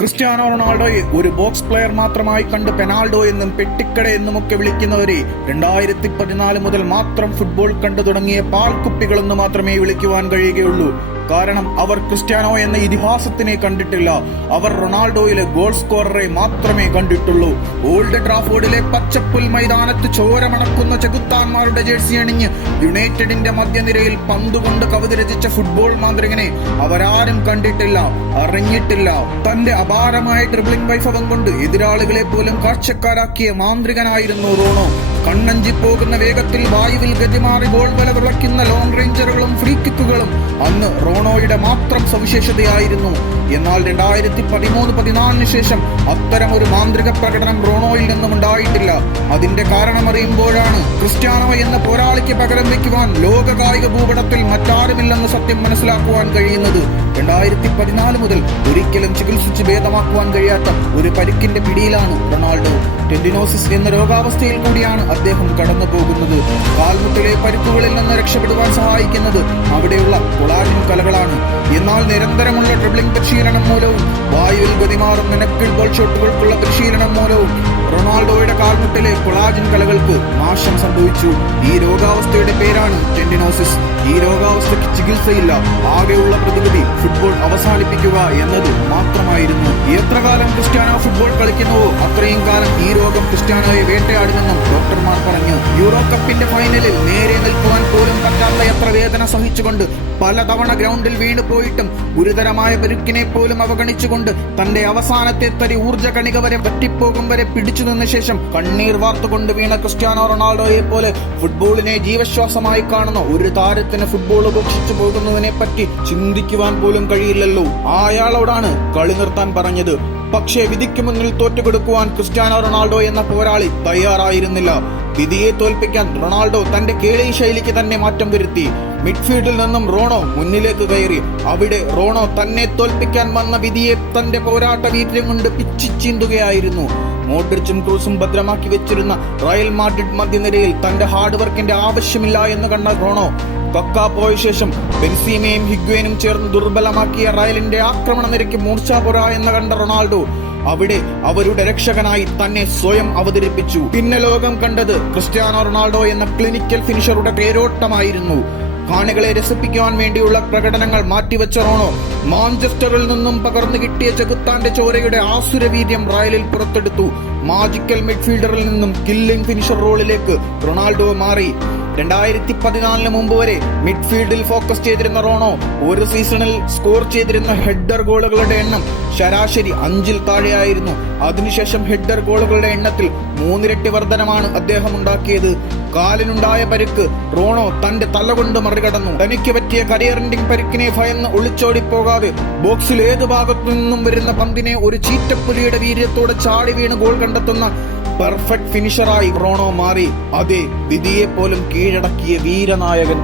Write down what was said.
Cristiano റൊണാൾഡോയെ ഒരു box player മാത്രമായി കണ്ട് പെനാൾഡോ എന്നും പെട്ടിക്കട എന്നുമൊക്കെ വിളിക്കുന്നവരെ 2014 മുതൽ മാത്രം ഫുട്ബോൾ കണ്ടു തുടങ്ങിയ പാൽക്കുപ്പികളെന്ന് മാത്രമേ വിളിക്കുവാൻ കഴിയുകയുള്ളൂ. കാരണം അവർ ക്രിസ്ത്യാനോ എന്ന ഇതിഹാസത്തിനെ കണ്ടിട്ടില്ല. അവർ റൊണാൾഡോയിലെ ഗോൾ സ്കോററെ മാത്രമേ കണ്ടിട്ടുള്ളൂ. ഓൾഡ് ട്രാഫോർഡിലെ പച്ചപ്പുൽ മൈതാനത്ത് ചോരമണക്കുന്ന ചെകുത്താന്മാരുടെ ജേഴ്സി അണിഞ്ഞ് യുണൈറ്റഡിന്റെ മധ്യനിരയിൽ പന്തുകൊണ്ട് കവിത രചിച്ച ഫുട്ബോൾ മാന്ത്രികനെ അവരാരും കണ്ടിട്ടില്ല, അറിഞ്ഞിട്ടില്ല. തന്റെ അപാരമായ ഡ്രിബ്ലിംഗ് വൈഭവം കൊണ്ട് എതിരാളികളെ പോലും കാഴ്ചക്കാരാക്കിയ മാന്ത്രികനായിരുന്നു റോണോ. കണ്ണഞ്ചി പോകുന്ന വേഗത്തിൽ വായുവിൽ ഗതിമാറി ഗോൾ വല തുളയ്ക്കുന്ന ലോങ് റേഞ്ചറുകളും ഫ്രീ കിക്കുകളും അന്ന് റോണോയുടെ മാത്രം സവിശേഷതയായിരുന്നു. എന്നാൽ 2013-14 ശേഷം അത്തരം ഒരു മാന്ത്രിക പ്രകടനം റോണോയിൽ നിന്നും ഉണ്ടായിട്ടില്ല. അതിന്റെ കാരണം അറിയുമ്പോഴാണ് ക്രിസ്ത്യാനോ എന്ന പോരാളിക്ക് പകരം വയ്ക്കുവാൻ ലോക കായിക ഭൂപടത്തിൽ മറ്റാരുമില്ലെന്ന് സത്യം മനസ്സിലാക്കുവാൻ കഴിയുന്നത്. 2014 മുതൽ ഒരിക്കലും ചികിത്സിച്ച് ഭേദമാക്കുവാൻ കഴിയാത്ത ഒരു പരിക്കിന്റെ പിടിയിലാണ് റൊണാൾഡോ. ടെൻഡിനോസിസ് എന്ന രോഗാവസ്ഥയിൽ കൂടിയാണ് അദ്ദേഹം കടന്നു പോകുന്നത്. കാൽമുട്ടിലെ പരിക്കുകളിൽ നിന്ന് രക്ഷപ്പെടുവാൻ സഹായിക്കുന്നത് അവിടെയുള്ള കൊളാജിൻ കലകളാണ്. എന്നാൽ നിരന്തരമുള്ള ഡ്രിബ്ലിംഗ് പരിശീലനം മൂലവും വായുവിൽ ഗതിമാറുന്ന നക്കിൾ ബോൾ ഷോട്ടുകൾക്കുള്ള പരിശീലനം മൂലവും റൊണാൾഡോയുടെ കാൽമുട്ടിലെ കൊളാജിൻ കലകൾക്ക് നാശം സംഭവിച്ചു. ഈ രോഗാവസ്ഥയുടെ പേരാണ് ടെൻഡിനോസിസ്. ഈ രോഗാവസ്ഥയ്ക്ക് ചികിത്സയില്ല. ആകെയുള്ള പ്രതിവിധി ഫുട്ബോൾ അവസാനിപ്പിക്കുക എന്നത് മാത്രമായിരുന്നു. എത്ര കാലം ക്രിസ്ത്യാനോ ഫുട്ബോൾ കളിക്കുന്നുവോ അത്രയും കാലം ഈ രോഗം ക്രിസ്ത്യാനോയെ വേട്ടയാടുമെന്നും ഡോക്ടർമാർ പറഞ്ഞു. യൂറോ കപ്പിന്റെ ഫൈനലിൽ നേരെ നിൽക്കുവാൻ പോലും പറ്റാത്ത എത്ര വേദന സഹിച്ചുകൊണ്ട് പലതവണ ഗ്രൗണ്ടിൽ വീണു പോയിട്ടും ഗുരുതരമായ പരുക്കിനെ പോലും അവഗണിച്ചുകൊണ്ട് തന്റെ അവസാനത്തെ തരി ഊർജ്ജ കണിക വരെ വറ്റിപ്പോകും വരെ പിടിച്ചു നിന്ന ശേഷം കണ്ണീർ വാർത്തുകൊണ്ട് വീണ ക്രിസ്ത്യാനോ റൊണാൾഡോയെ പോലെ ഫുട്ബോളിനെ ജീവശ്വാസമായി കാണുന്ന ഒരു താരത്തിന് ഫുട്ബോൾ ഉപേക്ഷിച്ചു പോകുന്നതിനെ പറ്റി ചിന്തിക്കുവാൻ പോലും കഴിയില്ലല്ലോ. അയാളോടാണ് കളി നിർത്താൻ പറഞ്ഞത്. പക്ഷേ വിധിക്ക് മുന്നിൽ തോറ്റുകൊടുക്കുവാൻ ക്രിസ്ത്യാനോ റൊണാൾഡോ എന്ന പോരാളി തയ്യാറായിരുന്നില്ല. വിധിയെ തോൽപ്പിക്കാൻ റൊണാൾഡോ തന്റെ കേളി ശൈലിക്ക് തന്നെ മാറ്റം വരുത്തി. മിഡ്ഫീൽഡിൽ നിന്നും റോണോ മുന്നിലേക്ക് കയറി. അവിടെ റോണോ തന്നെ തോൽപ്പിക്കാൻ വന്ന വിധിയെ തന്റെ പോരാട്ട വീര്യം കൊണ്ട് പിച്ചിച്ചീന്തുകയായിരുന്നു. മോഡ്രിച്ചും ക്രൂസും ഭദ്രമാക്കി വെച്ചിരുന്ന റയൽ മാഡ്രിഡ് മധ്യനിരയിൽ തന്റെ ഹാർഡ് വർക്കിന്റെ ആവശ്യമില്ല എന്ന് കണ്ട റോണോ കക്ക പോയ ശേഷം ബെൻസീമയും ഹിഗ്വേനും ചേർന്ന് ദുർബലമാക്കിയ റയലിന്റെ ആക്രമണ നിരക്ക് മൂർച്ചാപുര എന്ന് കണ്ട റൊണാൾഡോ അവിടെ അവരുടെ രക്ഷകനായി തന്നെ സ്വയം അവതരിപ്പിച്ചു. പിന്നെ ലോകം കണ്ടത് ക്രിസ്ത്യാനോ റൊണാൾഡോ എന്ന ക്ലിനിക്കൽ ഫിനിഷറുടെ പേരോട്ടമായിരുന്നു. കാണികളെ രസിപ്പിക്കുവാൻ വേണ്ടിയുള്ള പ്രകടനങ്ങൾ മാറ്റിവെച്ച റോണോ മാഞ്ചസ്റ്ററിൽ നിന്നും പകർന്നു കിട്ടിയ ചെകുത്താന്റെ ചോരയുടെ ആസുരവീര്യം റയലിൽ പുറത്തെടുത്തു. മാജിക്കൽ മിഡ്ഫീൽഡറിൽ നിന്നും കില്ലിംഗ് ഫിനിഷർ റോളിലേക്ക് റൊണാൾഡോ മാറി. 2014 മുമ്പ് വരെ മിഡ്ഫീൽഡിൽ ഫോക്കസ് ചെയ്തിരുന്ന റോണോ ഒരു സീസണിൽ സ്കോർ ചെയ്തിരുന്ന ഹെഡർ ഗോളുകളുടെ എണ്ണം ശരാശരി 5-ൽ താഴെയായിരുന്നു. അതിനുശേഷം ഹെഡർ ഗോളുകളുടെ എണ്ണത്തിൽ 3 ഇരട്ടി വർധനമാണ് അദ്ദേഹം ഉണ്ടാക്കിയത്. കാലിനുണ്ടായ പരിക്ക് റോണോ തന്റെ തല കൊണ്ട് മറികടന്നു. തനിക്ക് പറ്റിയ കരിയർ എൻഡിംഗ് പരിക്കിനെ ഭയന്ന് ഒളിച്ചോടിപ്പോകാതെ ബോക്സിൽ ഏത് ഭാഗത്തു നിന്നും വരുന്ന പന്തിനെ ഒരു ചീറ്റപ്പുലിയുടെ വീര്യത്തോടെ ചാടി വീണ് ഗോൾ കണ്ടെത്തുന്ന പെർഫെക്റ്റ് ഫിനിഷറായി റോണോ മാറി. അതെ, വിധിയെ പോലും കീഴടക്കിയ വീരനായകൻ.